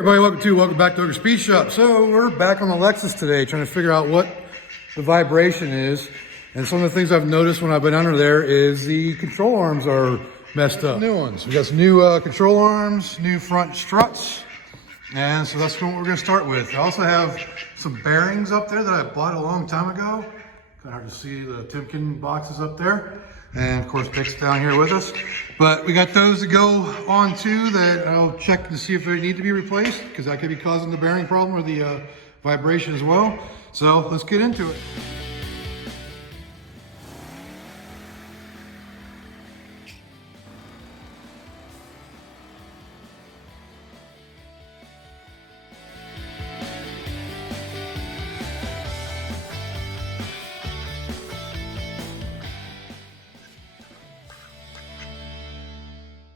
Everybody, welcome back to Ogre Speed Shop. So we're back on the Lexus today, trying to figure out what the vibration is. And some of the things I've noticed when I've been under there is the control arms are messed up. New ones. We got some new control arms, new front struts, and so that's what we're going to start with. I also have some bearings up there that I bought a long time ago. Kind of hard to see the Timken boxes up there. And of course, Dick's down here with us. But we got those to go on too that I'll check to see if they need to be replaced, because that could be causing the bearing problem or the vibration as well. So let's get into it.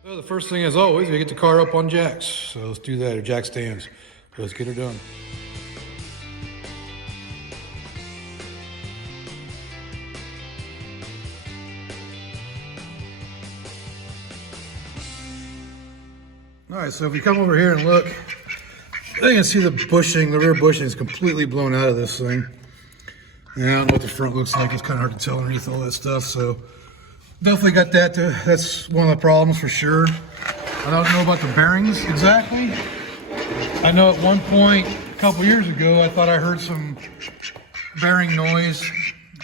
So the first thing, as always, we get the car up on jacks. So let's do that, or jack stands. So let's get her done. All right, so if you come over here and look, you can see the bushing, the rear bushing is completely blown out of this thing. And I don't know what the front looks like. It's kind of hard to tell underneath all that stuff. So definitely got that. That's one of the problems for sure. I don't know about the bearings exactly. I know at one point, a couple years ago, I thought I heard some bearing noise,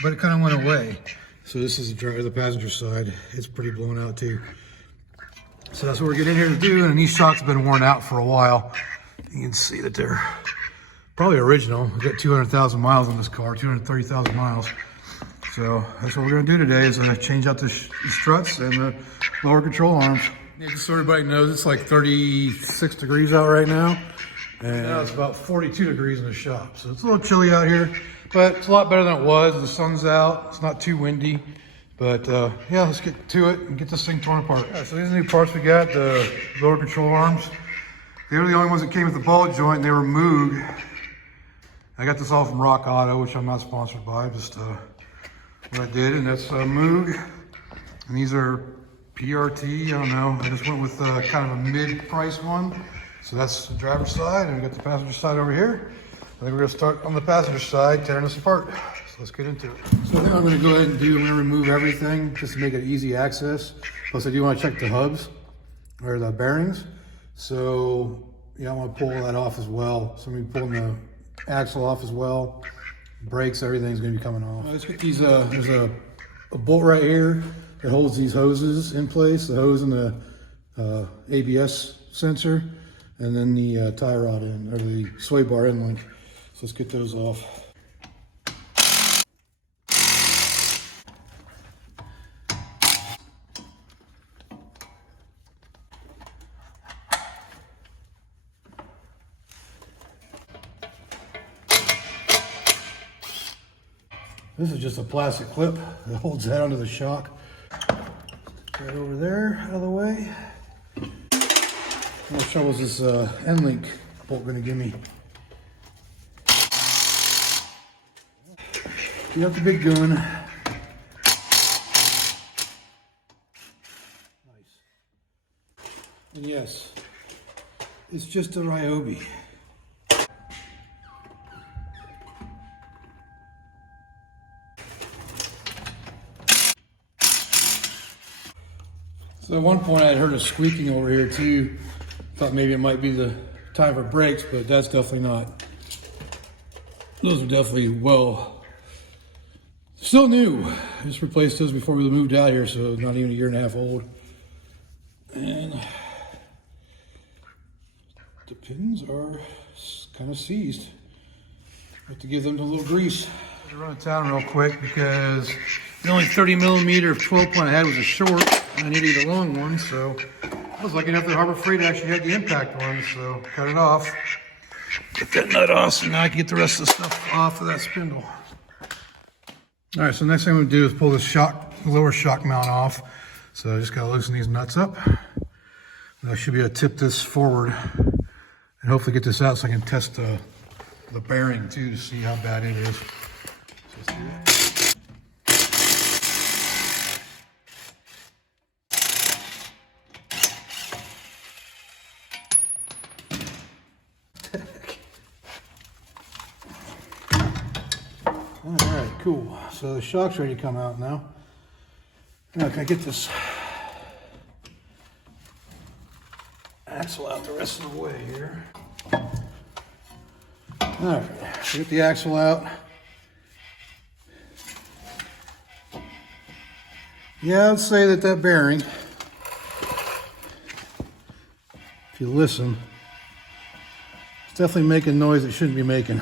but it kind of went away. So this is the passenger side. It's pretty blown out too. So that's what we're getting here to do. And these shocks have been worn out for a while. You can see that they're probably original. We've got 200,000 miles on this car, 230,000 miles. So that's what we're going to do today, is change out the struts and the lower control arms. Yeah, just so everybody knows, it's like 36 degrees out right now. And now it's about 42 degrees in the shop. So it's a little chilly out here, but it's a lot better than it was. The sun's out. It's not too windy. But yeah, let's get to it and get this thing torn apart. Yeah, so these are the new parts we got, the lower control arms. They were the only ones that came with the ball joint, and they were Moog. I got this all from Rock Auto, which I'm not sponsored by, just what I did, and that's Moog. And these are PRT, I don't know. I just went with kind of a mid-price one. So that's the driver's side, and we got the passenger side over here. I think we're gonna start on the passenger side, tearing this apart. So let's get into it. So I think I'm gonna go ahead and I'm gonna remove everything just to make it easy access. Plus I do wanna check the hubs, or the bearings. So yeah, I wanna pull that off as well. So I'm gonna be pulling the axle off as well. Brakes, everything's gonna be coming off. Let's get these, there's a bolt right here that holds these hoses in place, the hose and the ABS sensor, and then the tie rod end, or the sway bar end link. So let's get those off. This is just a plastic clip that holds that onto the shock. Right over there, out of the way. What trouble is this end link bolt gonna give me? You got the big gun. Nice. And yes, it's just a Ryobi. So at one point I had heard a squeaking over here too. Thought maybe it might be the time for brakes, but that's definitely not. Those are definitely, well, still new. I just replaced those before we moved out here, so not even a year and a half old. And the pins are kind of seized. I have to give them a little grease. I'm gonna run to town real quick because the only 30 millimeter 12 point I had was a short. I needed a long one, so I was lucky enough that Harbor Freight actually had the impact one, so cut it off. Get that nut off, so now I can get the rest of the stuff off of that spindle. All right, so next thing I'm gonna do is pull this lower shock mount off. So I just gotta loosen these nuts up. And I should be able to tip this forward and hopefully get this out so I can test the bearing too to see how bad it is. So let's do that. All right, cool. So the shock's ready to come out now. Now can I get this axle out the rest of the way here? All right, get the axle out. Yeah, I'd say that bearing, if you listen, it's definitely making noise it shouldn't be making.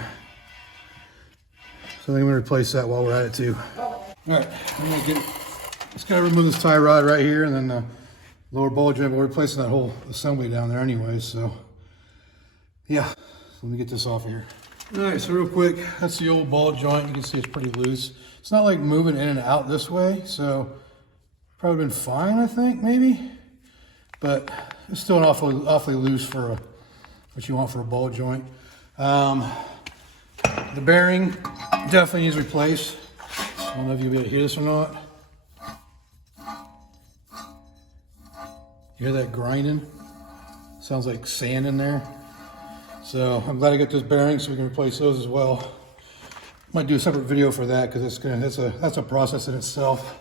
So I'm gonna replace that while we're at it too. All right, I'm gonna just gotta remove this tie rod right here and then the lower ball joint, but we're replacing that whole assembly down there anyway, so yeah. So let me get this off here. All right, so real quick, that's the old ball joint. You can see it's pretty loose. It's not like moving in and out this way, so probably been fine, I think, maybe. But it's still an awfully loose for what you want for a ball joint. The bearing definitely needs replaced. I don't know if you'll be able to hear this or not. You hear that grinding? Sounds like sand in there. So I'm glad I got this bearing so we can replace those as well. Might do a separate video for that because that's a process in itself.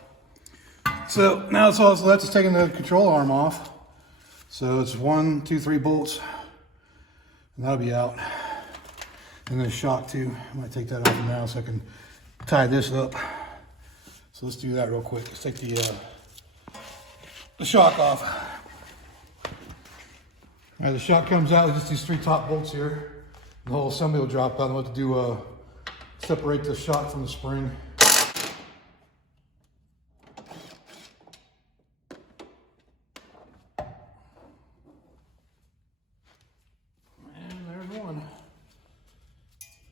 So now it's all that's taking the control arm off. So it's 1, 2, 3 bolts, and that'll be out. And then shock too. I might take that off now so I can tie this up. So let's do that real quick. Let's take the shock off. All right, the shock comes out with just these 3 top bolts here. The whole assembly will drop out. I'm about to do separate the shock from the spring.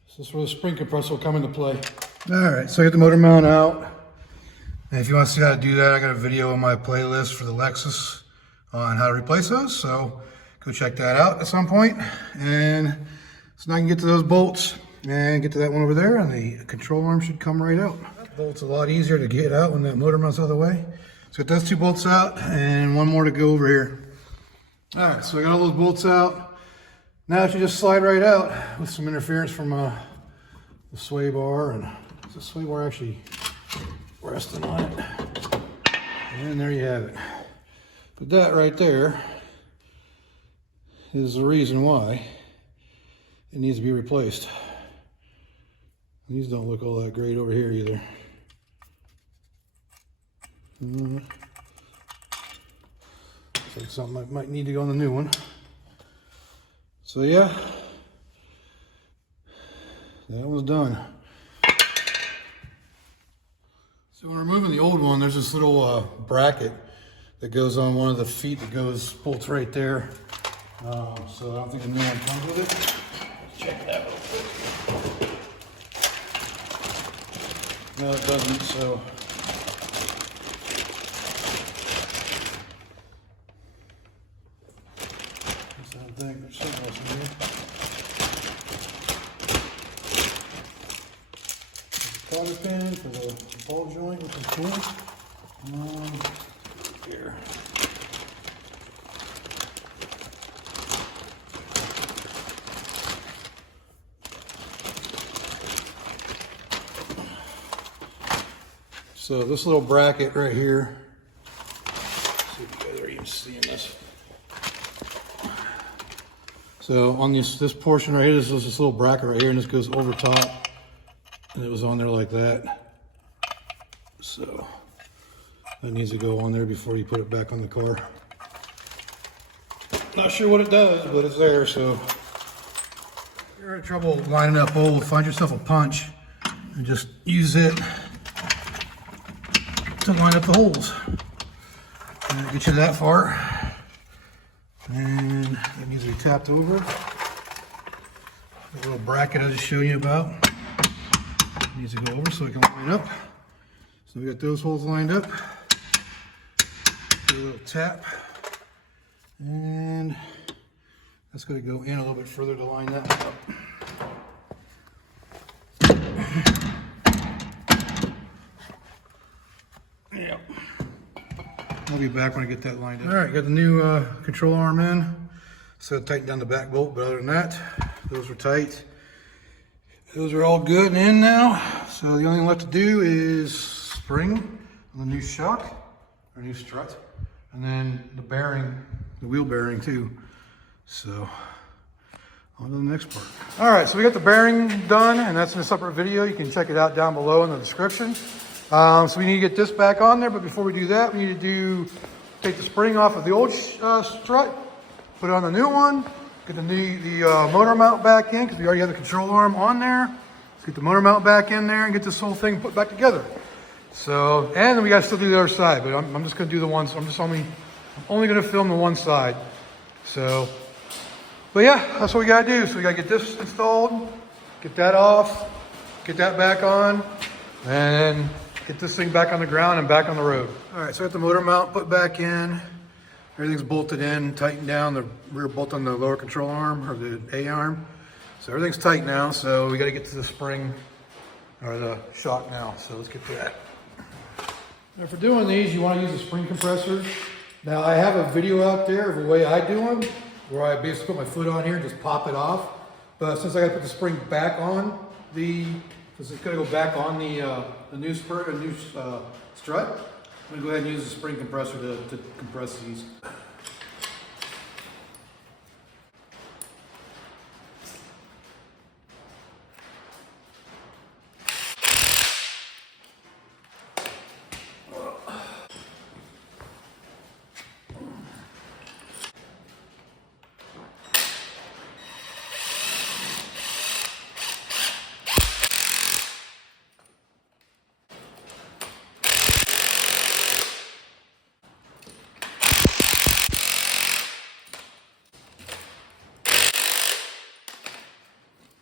So this is where the spring compressor will come into play. All right, so I get the motor mount out. And if you want to see how to do that, I got a video on my playlist for the Lexus on how to replace those. So go check that out at some point. And so now I can get to those bolts and get to that one over there, and the control arm should come right out. That bolt's a lot easier to get out when that motor mount's out of the way. So get those 2 bolts out and one more to go over here. All right, so I got all those bolts out. Now it should just slide right out with some interference from the sway bar, and the sway bar actually resting on it. And there you have it. But that right there is the reason why it needs to be replaced. These don't look all that great over here either. Looks like something that might need to go on the new one. So yeah, that was done. So when removing the old one, there's this little bracket that goes on one of the feet that bolts right there. So I don't think the new one comes with it. Let's check it out real quick. No, it doesn't, so. I think there's something else in here. Cotter pin for the ball joint, which is cool. Here. So this little bracket right here. Let's see if you guys are even seeing this. So on this portion right here, this is this little bracket right here, and this goes over top, and it was on there like that. So that needs to go on there before you put it back on the car. Not sure what it does, but it's there. So if you're having trouble lining up holes, find yourself a punch and just use it to line up the holes. And get you that far. And it needs to be tapped over. The little bracket I just showed you about needs to go over so it can line up. So we got those holes lined up. Do a little tap. And that's going to go in a little bit further to line that one up. Yep. I'll be back when I get that lined up. All right, got the new control arm in. So tighten down the back bolt, but other than that, those were tight. Those are all good and in now. So the only thing left to do is spring on the new shock, or new strut, and then the bearing, the wheel bearing too. So on to the next part. All right, so we got the bearing done, and that's in a separate video. You can check it out down below in the description. So we need to get this back on there, but before we do that, we need to take the spring off of the old strut, put it on the new one, get the motor mount back in, because we already have the control arm on there. Let's get the motor mount back in there and get this whole thing put back together. So, and then we got to still do the other side, but I'm just going to do the one. So I'm only going to film the one side. So, but yeah, that's what we got to do. So we got to get this installed, get that off, get that back on, and get this thing back on the ground and back on the road. All right, so I got the motor mount put back in. Everything's bolted in, tightened down. The rear bolt on the lower control arm, or the A arm. So everything's tight now. So we got to get to the spring, or the shock now. So let's get to that. Now for doing these, you want to use a spring compressor. Now I have a video out there of the way I do them, where I basically put my foot on here and just pop it off. But since I got to put the spring back on because it's going to go back on the new strut, I'm going to go ahead and use the spring compressor to compress these.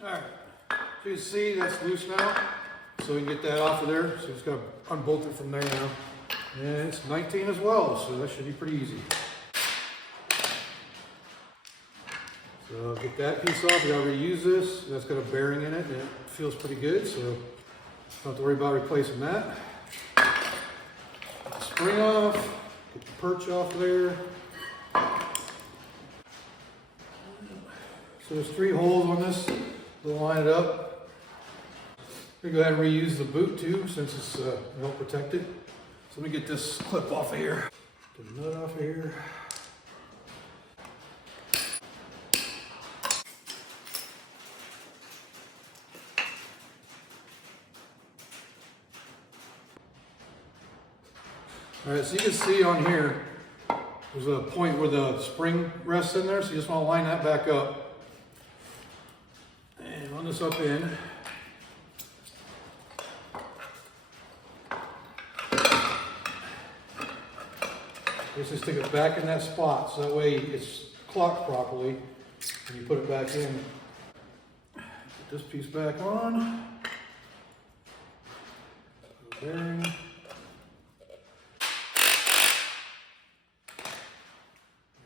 Alright, so you see that's loose now, so we can get that off of there. So just got to unbolt it from there now. And it's 19 as well, so that should be pretty easy. So get that piece off. We got to reuse this. That's got a bearing in it, and it feels pretty good, so don't have to worry about replacing that. Get the spring off, get the perch off there. So there's 3 holes on this. We'll line it up. We're going to go ahead and reuse the boot too, since it's well protected. So let me get this clip off of here. Get the nut off of here. All right, so you can see on here, there's a point where the spring rests in there, so you just want to line that back up. And run this up in. Just stick it back in that spot, so that way it's clocked properly when you put it back in. Put this piece back on. Bearing.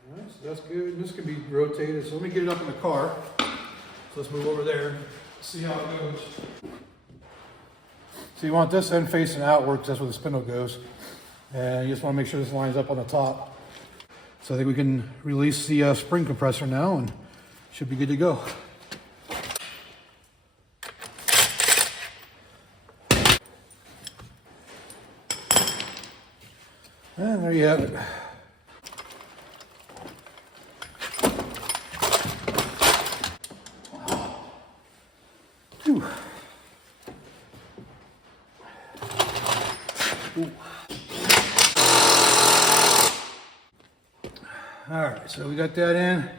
Alright, so that's good. This can be rotated, so let me get it up in the car. So let's move over there and see how it goes. So you want this end facing outward, because that's where the spindle goes. And you just want to make sure this lines up on the top. So I think we can release the spring compressor now and should be good to go. And there you have it. Whew. Ooh. All right, so we got that in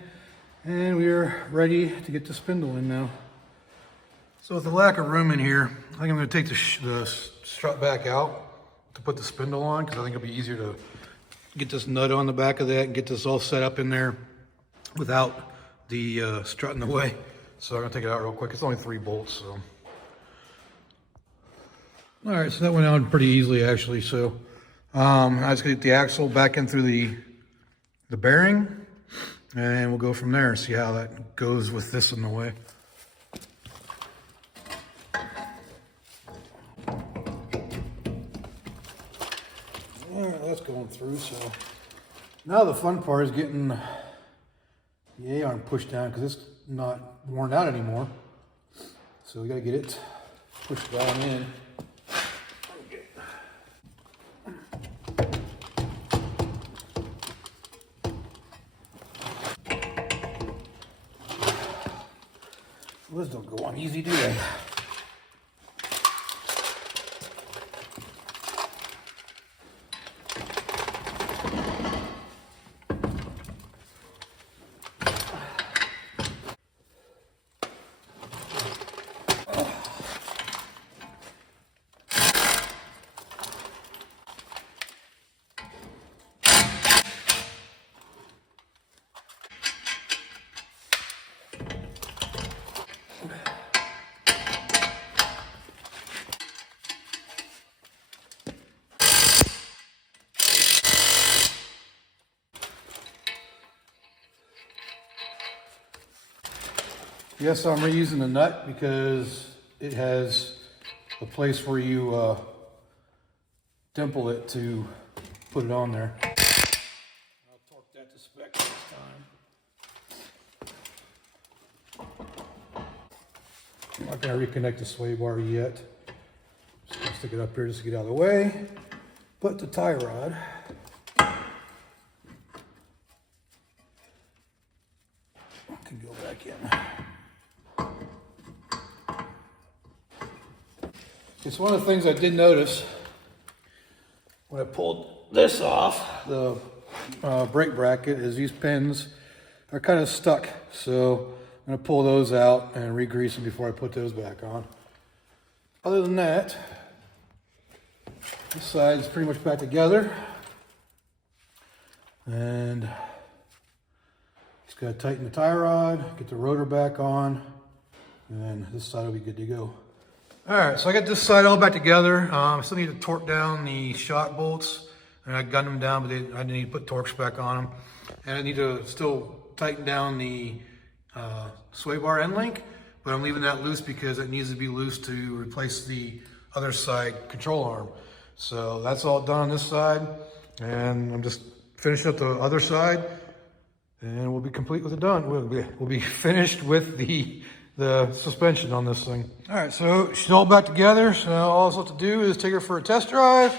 and we're ready to get the spindle in now. So with the lack of room in here, I think I'm going to take the strut back out to put the spindle on, because I think it'll be easier to get this nut on the back of that and get this all set up in there without the strut in the way. So I'm going to take it out real quick. It's only 3 bolts, so. All right, so that went out pretty easily actually. So I just going to get the axle back in through the bearing, and we'll go from there and see how that goes with this in the way. All right, that's going through. So now the fun part is getting the A-arm pushed down, because it's not worn out anymore. So we gotta get it pushed down in. Those don't go on easy, do they? Yes, I'm reusing the nut because it has a place where you dimple it to put it on there. I'll torque that to spec this time. I'm not going to reconnect the sway bar yet. Just going to stick it up here just to get out of the way. Put the tie rod. Can go back in. It's one of the things I did notice when I pulled this off, the brake bracket, is these pins are kind of stuck. So I'm going to pull those out and re-grease them before I put those back on. Other than that, this side is pretty much back together. And just got to tighten the tie rod, get the rotor back on, and this side will be good to go. All right, so I got this side all back together. I still need to torque down the shock bolts, and I got them down, but I need to put Torx back on them. And I need to still tighten down the sway bar end link, but I'm leaving that loose because it needs to be loose to replace the other side control arm. So that's all done on this side, and I'm just finishing up the other side, and we'll be complete with it done. We'll be finished with the suspension on this thing. All right, so she's all back together. So now all I have to do is take her for a test drive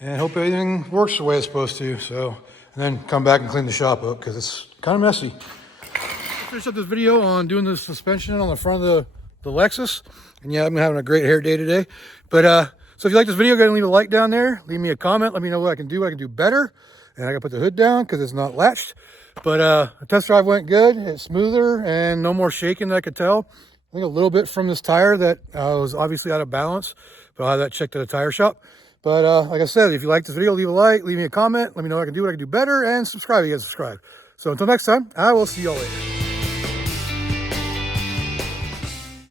and hope everything works the way it's supposed to. So, and then come back and clean the shop up because it's kind of messy. I finished up this video on doing the suspension on the front of the Lexus. And yeah, I'm having a great hair day today. But so if you like this video, go ahead and leave a like down there. Leave me a comment. Let me know what I can do better. And I gotta put the hood down because it's not latched. But the test drive went good. It's smoother and no more shaking that I could tell. I think a little bit from this tire that was obviously out of balance, but I'll have that checked at a tire shop. But like I said, if you like this video, leave a like, leave me a comment, let me know what I can do better, and subscribe if you guys subscribe. So until next time, I will see y'all later.